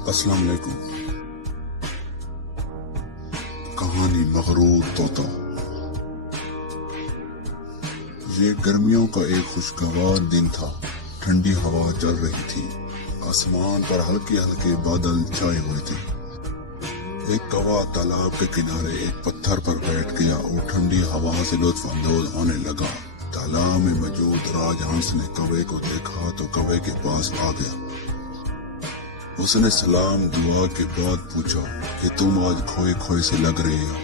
अस्सलाम वालेकुम। कहानी मगरूर तोता। ये गर्मियों का एक खुशगवार दिन था। ठंडी हवा चल रही थी। आसमान पर हल्के हल्के बादल छाए हुए थे। एक कौवा तालाब के किनारे एक पत्थर पर बैठ गया और ठंडी हवा से लुत्फ अंदोज होने लगा। तालाब में मौजूद राजहंस ने कौवे को देखा तो कौवे के पास आ गया। उसने सलाम दुआ के बाद पूछा कि तुम आज खोए खोए से लग रहे हो।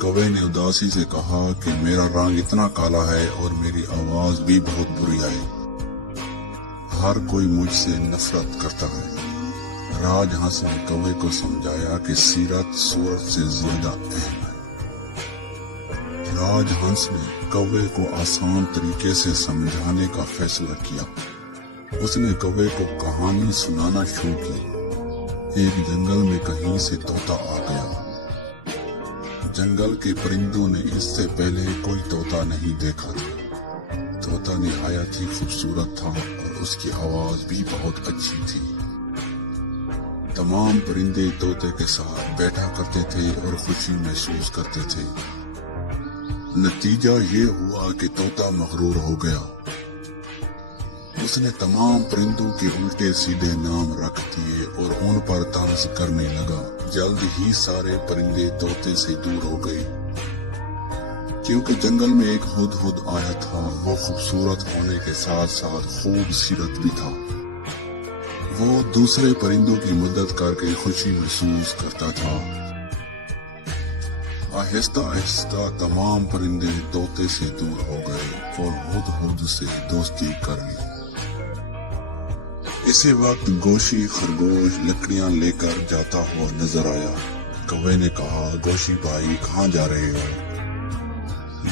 कौवे ने उदासी से कहा कि मेरा रंग इतना काला है और मेरी आवाज भी बहुत बुरी है। हर कोई मुझसे नफरत करता है। राजहंस ने कौवे को समझाया कि सीरत सूरत से ज्यादा अहम है। राजहंस ने कौवे को आसान तरीके से समझाने का फैसला किया। उसने कौवे को कहानी सुनाना शुरू की। एक जंगल में कहीं से तोता आ गया। जंगल के परिंदों ने इससे पहले कोई तोता नहीं देखा था। तोता निहायत ही खूबसूरत था और उसकी आवाज भी बहुत अच्छी थी। तमाम परिंदे तोते के साथ बैठा करते थे और खुशी महसूस करते थे। नतीजा ये हुआ कि तोता मगरूर हो गया। उसने तमाम परिंदों के उल्टे सीधे नाम रख दिए और उन पर तंज करने लगा। जल्द ही सारे परिंदे तोते से दूर हो गए। क्योंकि जंगल में एक हुदहुद आया था। वो खूबसूरत होने के साथ साथ खूबसूरत भी था। वो दूसरे परिंदों की मदद करके खुशी महसूस करता था। आहिस्ता आहिस्ता तमाम परिंदे तोते से दूर हो गए और हुदहुद से दोस्ती कर ली। इसी वक्त गोशी खरगोश लकड़ियां लेकर जाता हुआ नजर आया। कौवे ने कहा, गोशी भाई कहाँ जा रहे हो?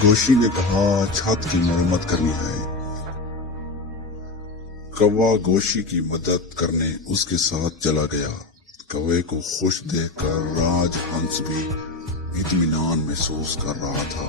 गोशी ने कहा, छत की मरम्मत करनी है। कौवा गोशी की मदद करने उसके साथ चला गया। कौवे को खुश देखकर राजहंस भी इत्मीनान महसूस कर रहा था।